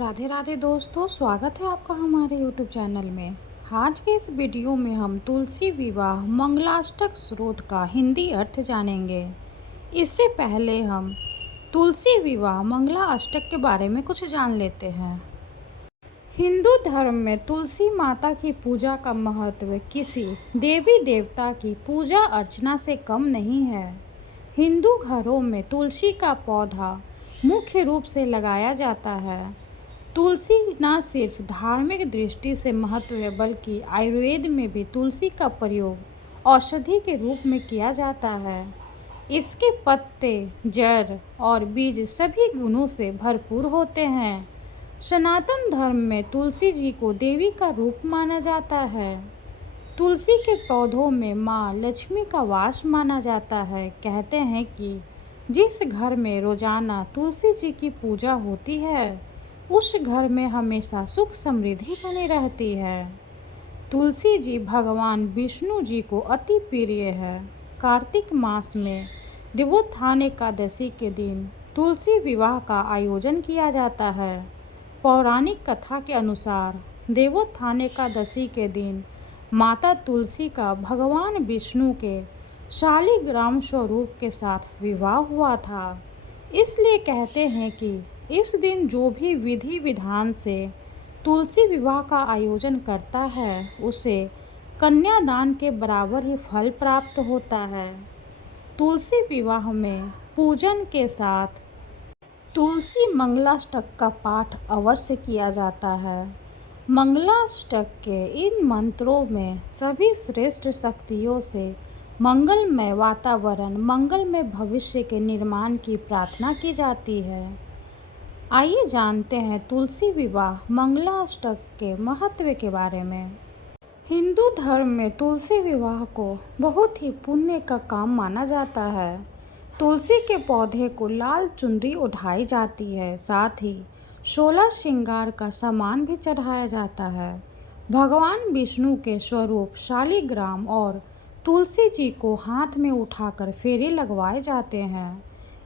राधे राधे दोस्तों, स्वागत है आपका हमारे YouTube चैनल में। आज के इस वीडियो में हम तुलसी विवाह मंगलाष्टक स्रोत का हिंदी अर्थ जानेंगे। इससे पहले हम तुलसी विवाह मंगला अष्टक के बारे में कुछ जान लेते हैं। हिंदू धर्म में तुलसी माता की पूजा का महत्व किसी देवी देवता की पूजा अर्चना से कम नहीं है। हिंदू घरों में तुलसी का पौधा मुख्य रूप से लगाया जाता है। तुलसी न सिर्फ धार्मिक दृष्टि से महत्व है, बल्कि आयुर्वेद में भी तुलसी का प्रयोग औषधि के रूप में किया जाता है। इसके पत्ते, जड़ और बीज सभी गुणों से भरपूर होते हैं। सनातन धर्म में तुलसी जी को देवी का रूप माना जाता है। तुलसी के पौधों में माँ लक्ष्मी का वास माना जाता है। कहते हैं कि जिस घर में रोजाना तुलसी जी की पूजा होती है, उस घर में हमेशा सुख समृद्धि बनी रहती है। तुलसी जी भगवान विष्णु जी को अति प्रिय है। कार्तिक मास में देवोत्थान एकादशी के दिन तुलसी विवाह का आयोजन किया जाता है। पौराणिक कथा के अनुसार देवोत्थान एकादशी के दिन माता तुलसी का भगवान विष्णु के शालिग्राम स्वरूप के साथ विवाह हुआ था। इसलिए कहते हैं कि इस दिन जो भी विधि विधान से तुलसी विवाह का आयोजन करता है, उसे कन्यादान के बराबर ही फल प्राप्त होता है। तुलसी विवाह में पूजन के साथ तुलसी मंगलाष्टक का पाठ अवश्य किया जाता है। मंगलाष्टक के इन मंत्रों में सभी श्रेष्ठ शक्तियों से मंगलमय वातावरण, मंगलमय भविष्य के निर्माण की प्रार्थना की जाती है। आइए जानते हैं तुलसी विवाह मंगलाष्टक के महत्व के बारे में। हिंदू धर्म में तुलसी विवाह को बहुत ही पुण्य का काम माना जाता है। तुलसी के पौधे को लाल चुनरी ओढ़ाई जाती है, साथ ही 16 श्रृंगार का सामान भी चढ़ाया जाता है। भगवान विष्णु के स्वरूप शालिग्राम और तुलसी जी को हाथ में उठाकर फेरे लगवाए जाते हैं।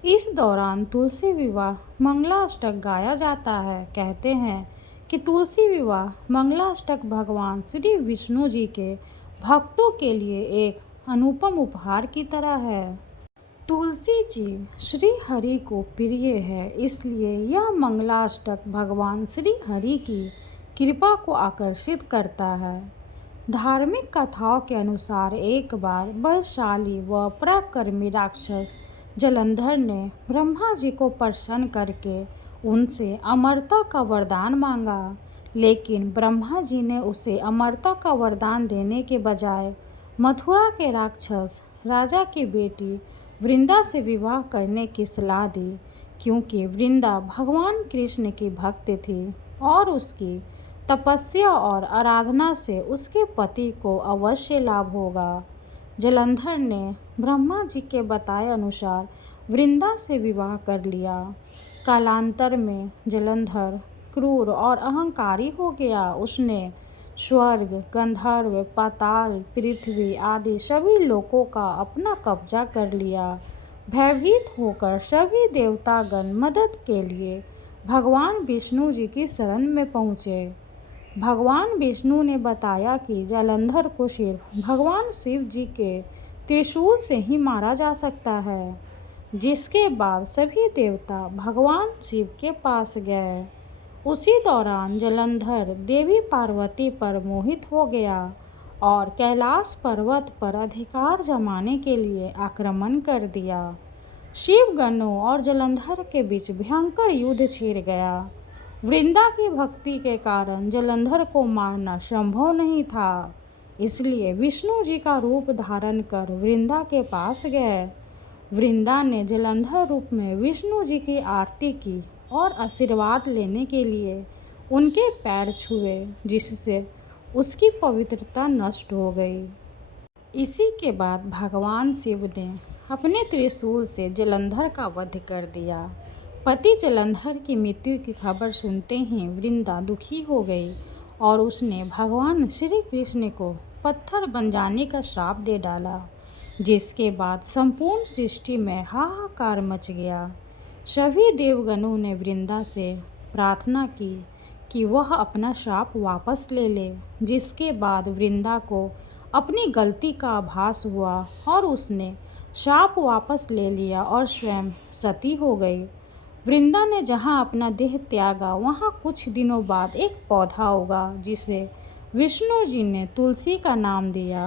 इस दौरान तुलसी विवाह मंगलाष्टक गाया जाता है। कहते हैं कि तुलसी विवाह मंगलाष्टक भगवान श्री विष्णु जी के भक्तों के लिए एक अनुपम उपहार की तरह है। तुलसी जी श्री हरि को प्रिय है, इसलिए यह मंगलाष्टक भगवान श्री हरि की कृपा को आकर्षित करता है। धार्मिक कथाओं के अनुसार एक बार बलशाली व पराक्रमी राक्षस जलंधर ने ब्रह्मा जी को प्रसन्न करके उनसे अमरता का वरदान मांगा, लेकिन ब्रह्मा जी ने उसे अमरता का वरदान देने के बजाय मथुरा के राक्षस राजा की बेटी वृंदा से विवाह करने की सलाह दी, क्योंकि वृंदा भगवान कृष्ण की भक्त थी और उसकी तपस्या और आराधना से उसके पति को अवश्य लाभ होगा। जलंधर ने ब्रह्मा जी के बताए अनुसार वृंदा से विवाह कर लिया। कालांतर में जलंधर क्रूर और अहंकारी हो गया। उसने स्वर्ग, गंधर्व, पाताल, पृथ्वी आदि सभी लोकों का अपना कब्जा कर लिया। भयभीत होकर सभी देवतागण मदद के लिए भगवान विष्णु जी की शरण में पहुँचे। भगवान विष्णु ने बताया कि जलंधर को सिर्फ भगवान शिव जी के त्रिशूल से ही मारा जा सकता है। जिसके बाद सभी देवता भगवान शिव के पास गए। उसी दौरान जलंधर देवी पार्वती पर मोहित हो गया और कैलाश पर्वत पर अधिकार जमाने के लिए आक्रमण कर दिया। शिवगणों और जलंधर के बीच भयंकर युद्ध छिड़ गया। वृंदा की भक्ति के कारण जलंधर को मारना संभव नहीं था, इसलिए विष्णु जी का रूप धारण कर वृंदा के पास गए। वृंदा ने जलंधर रूप में विष्णु जी की आरती की और आशीर्वाद लेने के लिए उनके पैर छुए, जिससे उसकी पवित्रता नष्ट हो गई। इसी के बाद भगवान शिव ने अपने त्रिशूल से जलंधर का वध कर दिया। पति जलंधर की मृत्यु की खबर सुनते ही वृंदा दुखी हो गई और उसने भगवान श्री कृष्ण को पत्थर बन जाने का श्राप दे डाला, जिसके बाद संपूर्ण सृष्टि में हाहाकार मच गया। सभी देवगणों ने वृंदा से प्रार्थना की कि वह अपना श्राप वापस ले ले, जिसके बाद वृंदा को अपनी गलती का आभास हुआ और उसने श्राप वापस ले लिया और स्वयं सती हो गई। वृंदा ने जहाँ अपना देह त्यागा, वहाँ कुछ दिनों बाद एक पौधा उगा जिसे विष्णु जी ने तुलसी का नाम दिया।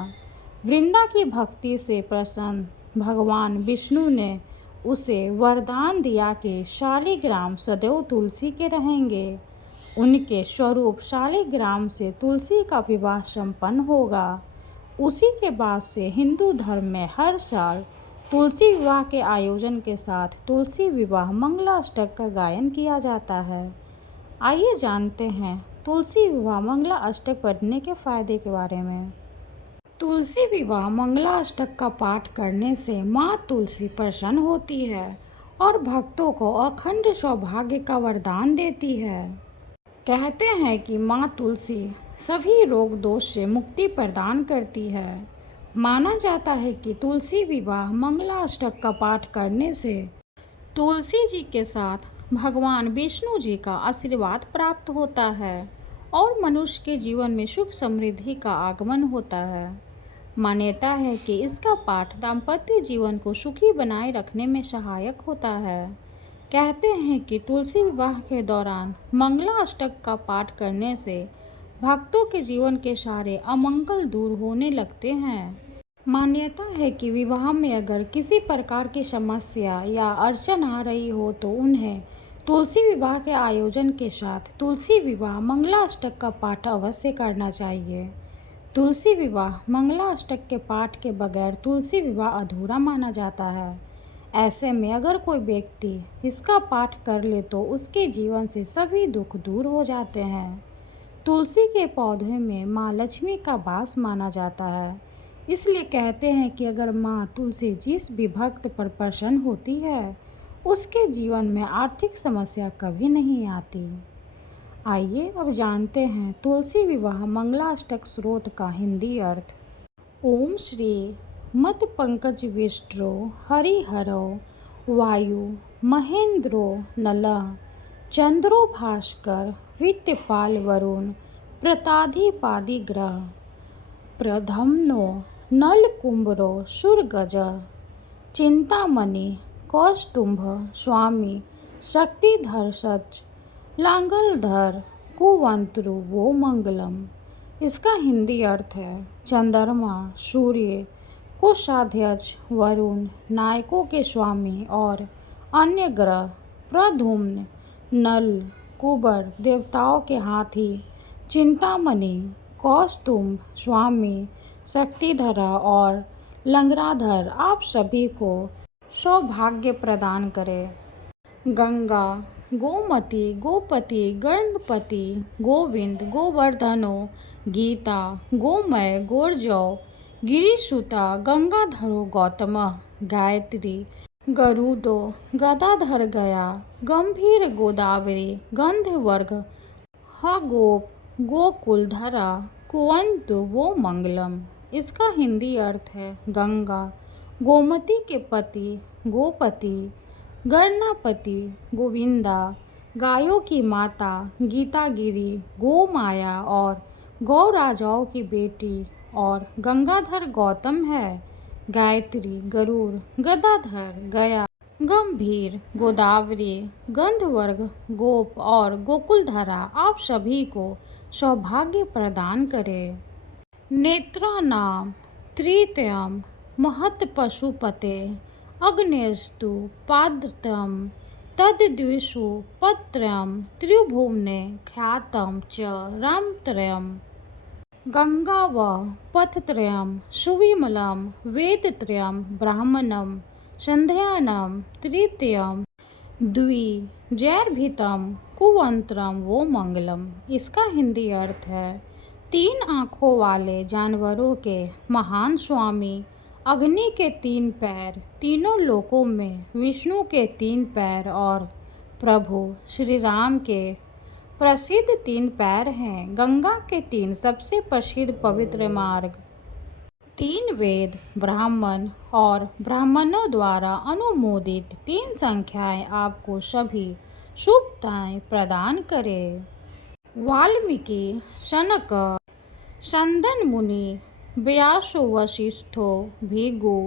वृंदा की भक्ति से प्रसन्न भगवान विष्णु ने उसे वरदान दिया कि शालिग्राम सदैव तुलसी के रहेंगे। उनके स्वरूप शालिग्राम से तुलसी का विवाह संपन्न होगा। उसी के बाद से हिंदू धर्म में हर साल तुलसी विवाह के आयोजन के साथ तुलसी विवाह मंगलाष्टक का गायन किया जाता है। आइए जानते हैं तुलसी विवाह मंगलाष्टक पढ़ने के फायदे के बारे में। तुलसी विवाह मंगलाष्टक का पाठ करने से माँ तुलसी प्रसन्न होती है और भक्तों को अखंड सौभाग्य का वरदान देती है। कहते हैं कि माँ तुलसी सभी रोग दोष से मुक्ति प्रदान करती है। माना जाता है कि तुलसी विवाह मंगलाष्टक का पाठ करने से तुलसी जी के साथ भगवान विष्णु जी का आशीर्वाद प्राप्त होता है और मनुष्य के जीवन में सुख समृद्धि का आगमन होता है। मान्यता है कि इसका पाठ दाम्पत्य जीवन को सुखी बनाए रखने में सहायक होता है। कहते हैं कि तुलसी विवाह के दौरान मंगलाष्टक का पाठ करने से भक्तों के जीवन के सारे अमंगल दूर होने लगते हैं। मान्यता है कि विवाह में अगर किसी प्रकार की समस्या या अड़चन आ रही हो तो उन्हें तुलसी विवाह के आयोजन के साथ तुलसी विवाह मंगलाष्टक का पाठ अवश्य करना चाहिए। तुलसी विवाह मंगलाष्टक के पाठ के बगैर तुलसी विवाह अधूरा माना जाता है। ऐसे में अगर कोई व्यक्ति इसका पाठ कर ले तो उसके जीवन से सभी दुख दूर हो जाते हैं। तुलसी के पौधे में माँ लक्ष्मी का वास माना जाता है, इसलिए कहते हैं कि अगर माँ तुलसी जिस भी भक्त पर प्रसन्न होती है उसके जीवन में आर्थिक समस्या कभी नहीं आती। आइए अब जानते हैं तुलसी विवाह मंगलाष्टक स्रोत का हिंदी अर्थ। ओम श्री मत पंकज विष्टो हरिहरो वायु महेंद्रो नलः चंद्रो भास्कर वित्तपाल वरुण प्रताधिपादि ग्रह प्रधम्नो नलकुंभरो सुरगज चिंतामणि कौस्तुंभ स्वामी शक्तिधर सच लांगलधर कुवंत्रु वो मंगलम। इसका हिंदी अर्थ है चंद्रमा, सूर्य, कोषाध्यक्ष, वरुण, नायकों के स्वामी और अन्य ग्रह, प्रद्युम्न, नल, कुबर, देवताओं के हाथी, चिंतामणि, कौस्तुभ, स्वामी, शक्तिधरा और लंगराधर आप सभी को सौभाग्य प्रदान करे। गंगा, गोमती, गोपति, गणपति, गोविंद, गोवर्धनो, गीता, गोमय, गोर्जौ, गिरिसुता, गंगाधरो गौतमः, गायत्री, गरुडो, गदाधर गया, गंभीर गोदावरी, गंधवर्ग, गोप, गोकुलधरा, कुवंत वो मंगलम। इसका हिंदी अर्थ है गंगा, गोमती के पति गोपति, गणपति, गोविंदा, गायों की माता, गीतागिरी, गोमाया और गौ राजाओं की बेटी और गंगाधर गौतम है। गायत्री, गरुड़, गदाधर, गया, गंभीर, गोदावरी, गंधवर्ग, गोप और गोकुलधरा आप सभी को सौभाग्य प्रदान करे। नेत्राणाम त्रितयम महत् पशुपते अग्नेस्तु पादत्रयम तद्द्विषु पत्रयम त्रिभुवने ख्यातम च रामत्रयम। गंगा व पथत्रयम सुविमलम वेदत्रयम ब्राह्मणम संध्यानम तृतीयम द्विजैर्भितम कुवंत्रम वो मंगलम। इसका हिंदी अर्थ है 3 आँखों वाले जानवरों के महान स्वामी, अग्नि के 3 पैर, तीनों लोकों में विष्णु के 3 पैर और प्रभु श्री राम के प्रसिद्ध 3 पैर हैं। गंगा के 3 सबसे प्रसिद्ध पवित्र मार्ग, 3 वेद, ब्राह्मण और ब्राह्मणों द्वारा अनुमोदित 3 संख्याएं आपको सभी शुभताएं प्रदान करे। वाल्मीकि शनक संदन मुनि व्यासो वशिष्ठो भृगु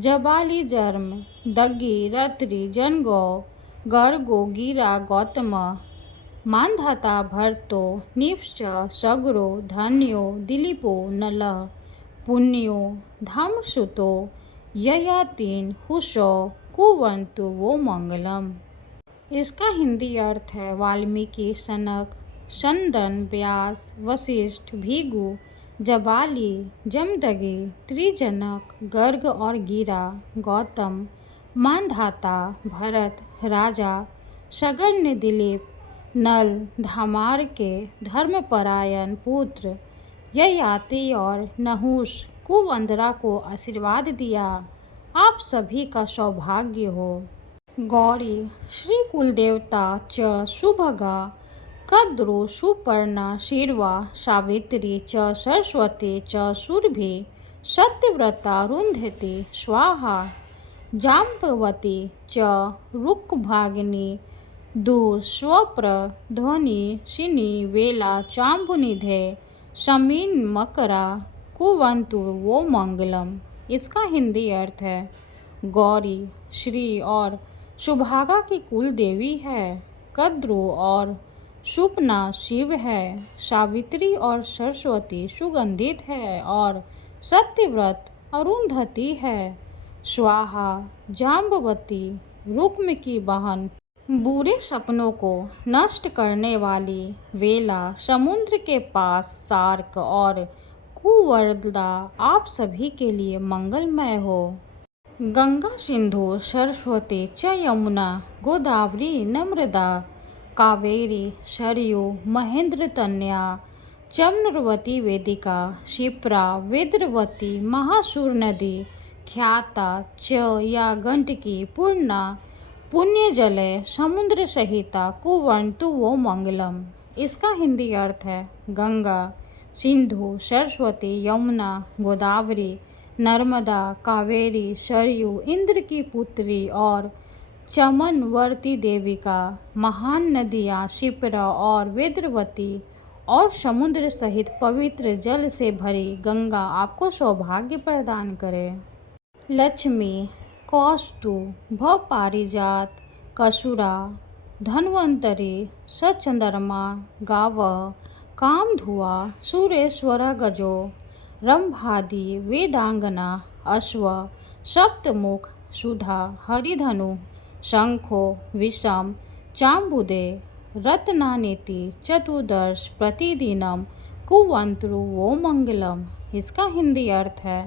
जबाली जर्म दग्गी रत्रि जनगो गर्गो गिरा गौतम मानधाता भरतो निप्च सगरो धन्यो दिलीपो नलः पुण्यो धर्मसुतो ययातिन हुसो कुवंतु वो मंगलम। इसका हिंदी अर्थ है वाल्मीकि सनक संदन व्यास वशिष्ठ भृगु जबाली जमदग्नि त्रिजनक गर्ग और गिरा गौतम मानधाता भरत राजा शगर्न दिलीप नल धामार के धर्मपरायण पुत्र ययाति और नहुष कुवंदरा को आशीर्वाद दिया। आप सभी का सौभाग्य हो। गौरी श्री कुलदेवता च सुभगा कद्रो सुपर्णा शीर्वा सावित्री च सरस्वती च सुरभि सत्यव्रता रुंधति स्वाहा जाम्बवती च रुक्भागिनी दुःस्वप्र ध्वनि शिनी वेला चाम्बुनिधे शमीन मकरा कुवंतु वो मंगलम। इसका हिंदी अर्थ है गौरी श्री और सुभागा की कुल देवी है, कद्रु और सुपना शिव है, सावित्री और सरस्वती सुगंधित है और सत्यव्रत अरुंधति है, स्वाहा जाम्बवती रुक्म की बहन, बुरे सपनों को नष्ट करने वाली, वेला समुद्र के पास सार्क और कुवर्दा आप सभी के लिए मंगलमय हो। गंगा सिंधु सरस्वती च यमुना गोदावरी नर्मदा कावेरी सरयू महेंद्र तनया चम्रवती वेदिका क्षिप्रा वेद्रवती महासुर नदी ख्याता च या गंडकी पूर्णा पुण्यजलय समुद्र सहिता कुवंतु वो मंगलम। इसका हिंदी अर्थ है गंगा सिंधु सरस्वती यमुना गोदावरी नर्मदा कावेरी सरयू इंद्र की पुत्री और चमनवर्ती देविका महान नदियाँ क्षिप्रा और वेद्रवती और समुद्र सहित पवित्र जल से भरी गंगा आपको सौभाग्य प्रदान करे। लक्ष्मी कौस्तु भ पारिजात कसुरा धन्वंतरी सचंद्रमा गाव कामधुआ सुरेश्वरा गजो रंभादि वेदांगना अश्व सप्तमुख सुधा हरिधनु शंखो विषम चाम्बुदे रत्नानीति चतुर्दश प्रतिदिनम कुवंतु वो मंगलम। इसका हिंदी अर्थ है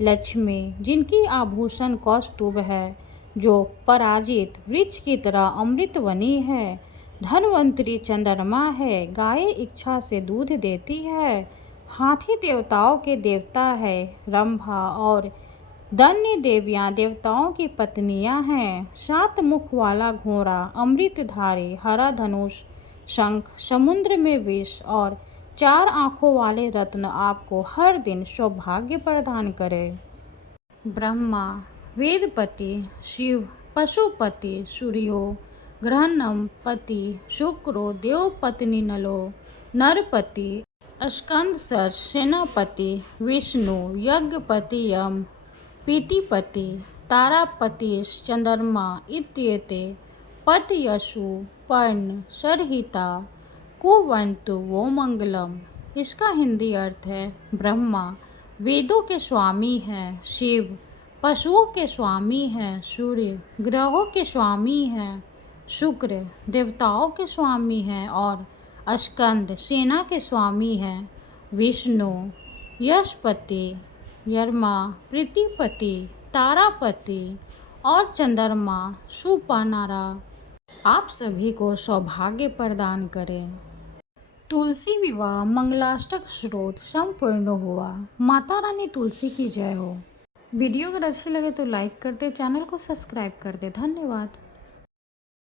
लक्ष्मी जिनकी आभूषण कौस्तुभ है, जो पराजित वृक्ष की तरह अमृतवनी है, धन्वंतरी चंद्रमा है, गाय इच्छा से दूध देती है, हाथी देवताओं के देवता है, रंभा और दन्य देवियाँ देवताओं की पत्नियां हैं, 7 मुख वाला घोड़ा अमृतधारी, हरा धनुष शंख समुद्र में विष और 4 आँखों वाले रत्न आपको हर दिन सौभाग्य प्रदान करे। ब्रह्मा वेदपति शिव पशुपति सूर्यो ग्रहणम पति शुक्रो देवपत्नी नलो नरपति स्कंद सच सेनापति विष्णु यज्ञपति यम पीतिपति तारापति चंद्रमा इत्येते पतयशु पर्ण सरहिता कुवंतु वो मंगलम। इसका हिंदी अर्थ है ब्रह्मा वेदों के स्वामी हैं, शिव पशुओं के स्वामी हैं, सूर्य ग्रहों के स्वामी हैं, शुक्र देवताओं के स्वामी हैं और स्कंद सेना के स्वामी हैं, विष्णु यशपति यरमा प्रीतिपति तारापति और चंद्रमा सुपनारा आप सभी को सौभाग्य प्रदान करें। तुलसी विवाह मंगलाष्टक स्रोत संपूर्ण हुआ। माता रानी तुलसी की जय हो। वीडियो अगर अच्छी लगे तो लाइक कर दे, चैनल को सब्सक्राइब कर दे। धन्यवाद।